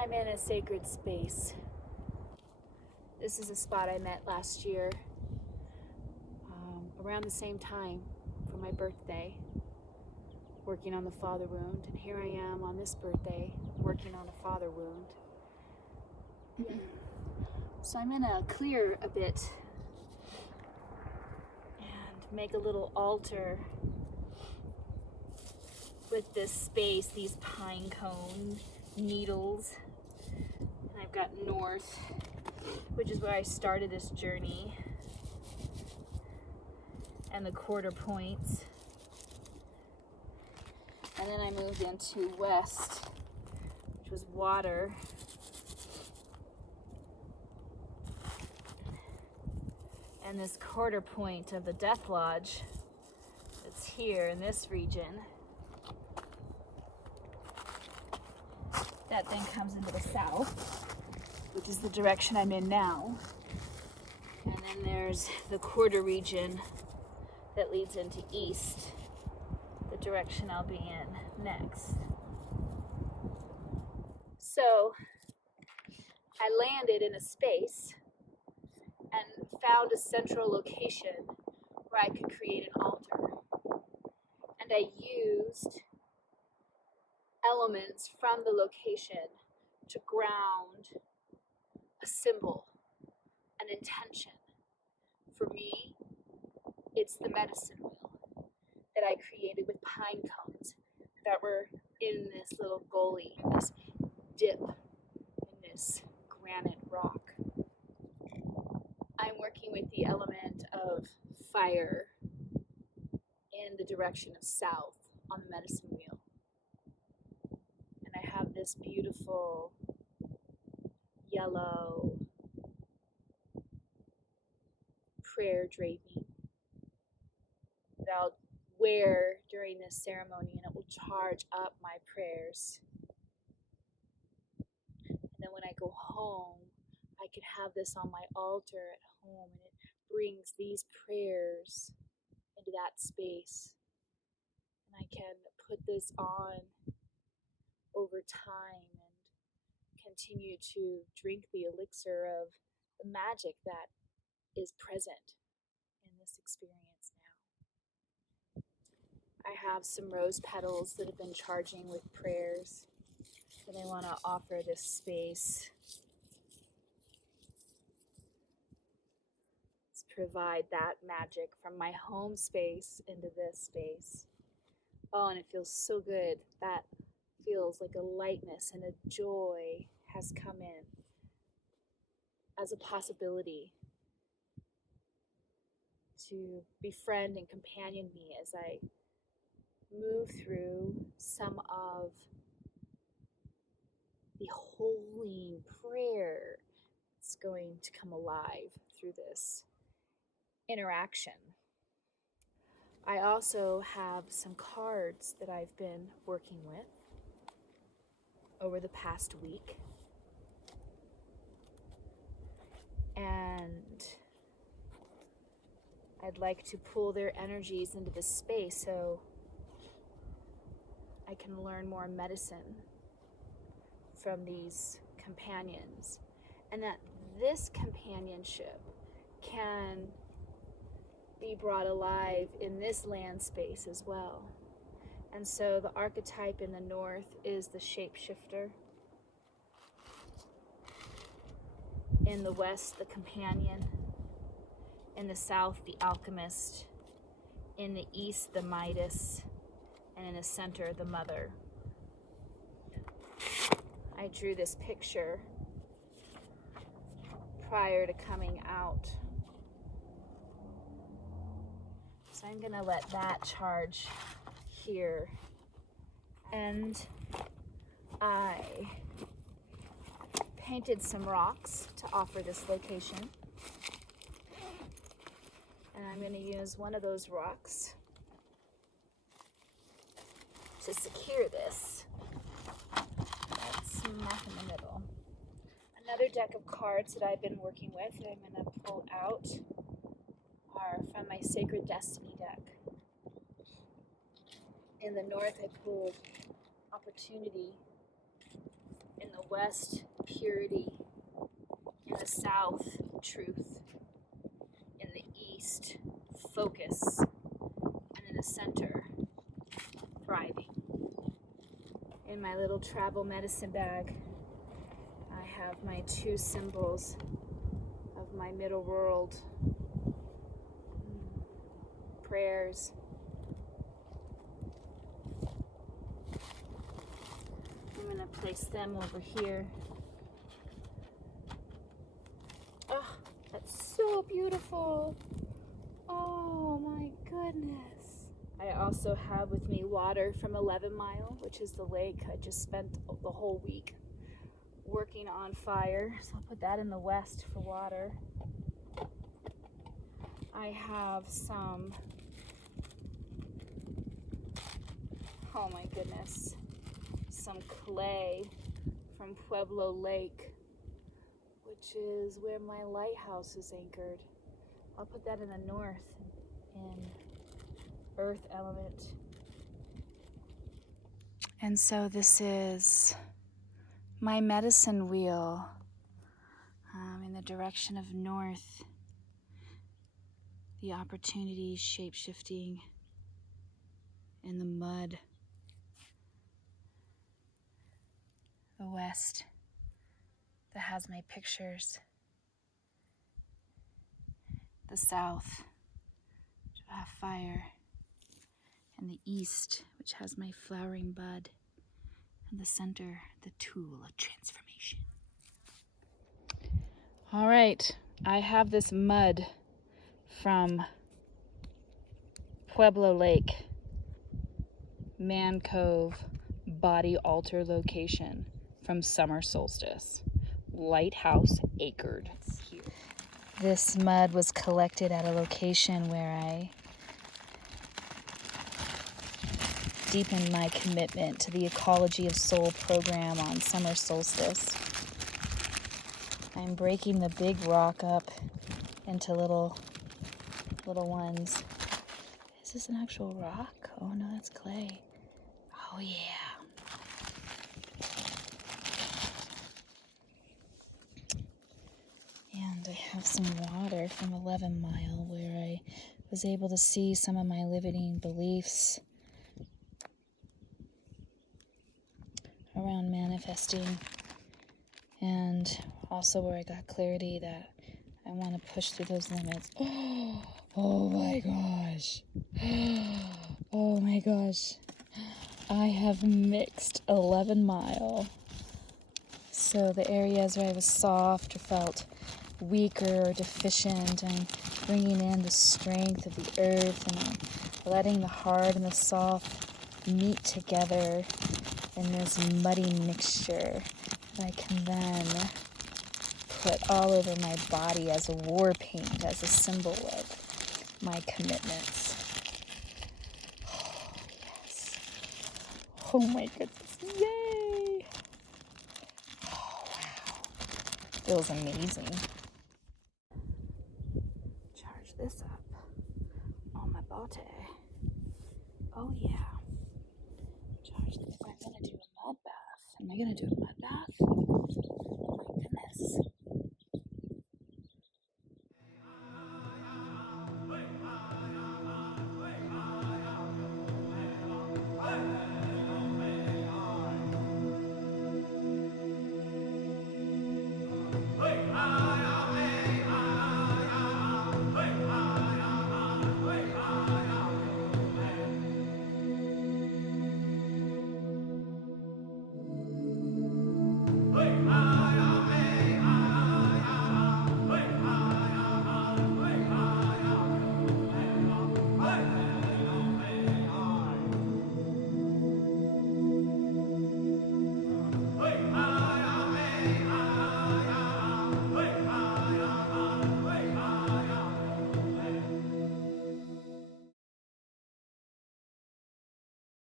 I'm in a sacred space. This is a spot I met last year, around the same time for my birthday, working on the father wound, and here I am on this birthday working on a father wound. So I'm gonna clear a bit and make a little altar with this space, these pine cone needles. And I've got north, which is where I started this journey, and the quarter points. And then I moved into west, which was water. And this quarter point of the Death Lodge that's here in this region, that then comes into the south, which is the direction I'm in now. And then there's the quarter region that leads into east, the direction I'll be in next. So I landed in a space and found a central location where I could create an altar. And I used elements from the location to ground a symbol, an intention. For me, it's the medicine wheel that I created with pine cones that were in this little gully, this dip in this granite rock. I'm working with the element of fire in the direction of south on the medicine wheel. And I have this beautiful yellow prayer draping that I'll wear during this ceremony, and it will charge up my prayers. And then when I go home, I can have this on my altar at home, and it brings these prayers into that space. And I can put this on over time and continue to drink the elixir of the magic that is present in this experience now. I have some rose petals that have been charging with prayers that I want to offer this space. Let's provide that magic from my home space into this space. Oh, and it feels so good. That feels like a lightness and a joy has come in as a possibility to befriend and companion me as I move through some of the holy prayer that's going to come alive through this interaction. I also have some cards that I've been working with over the past week. And I'd like to pull their energies into this space so I can learn more medicine from these companions, and that this companionship can be brought alive in this land space as well. And so the archetype in the north is the shapeshifter. In the west, the companion. In the south, the alchemist. In the east, the Midas. And in the center, the mother. I drew this picture prior to coming out. So I'm gonna let that charge here. And I painted some rocks to offer this location. And I'm gonna use one of those rocks to secure this. Let's smack in the middle. Another deck of cards that I've been working with that I'm going to pull out are from my Sacred Destiny deck. In the north, I pulled Opportunity. In the west, purity. In the south, truth. In the east, focus. And in the center, thriving. In my little travel medicine bag, I have my 2 symbols of my middle world. Prayers. I'm going to place them over here. Oh, that's so beautiful. Oh my goodness. I also have with me water from 11 Mile, which is the lake I just spent the whole week working on fire. So I'll put that in the west for water. I have some, oh my goodness, some clay from Pueblo Lake, which is where my lighthouse is anchored. I'll put that in the north in earth element. And so this is my medicine wheel in the direction of north. The opportunity shape-shifting in the mud. The west that has my pictures. The south, which will have fire. And the east, which has my flowering bud. And the center, the tool of transformation. All right, I have this mud from Pueblo Lake, Man Cove, body altar location from summer solstice. Lighthouse acred. This mud was collected at a location where I deepened my commitment to the Ecology of Soul program on summer solstice. I'm breaking the big rock up into little ones. Is this an actual rock? Oh no, that's clay. Oh yeah. And I have some water from 11 Mile where I was able to see some of my limiting beliefs around manifesting, and also where I got clarity that I want to push through those limits. Oh my gosh. Oh my gosh. I have mixed 11 Mile. So the areas where I was soft or felt weaker or deficient, I'm bringing in the strength of the earth, and I'm letting the hard and the soft meet together in this muddy mixture that I can then put all over my body as a war paint, as a symbol of my commitments. Oh, yes. Oh my goodness. Yay! Oh, wow. Feels amazing. Charge this up on my body. Oh yeah. Charge this. I'm gonna do a mud bath. Am I gonna do a mud bath?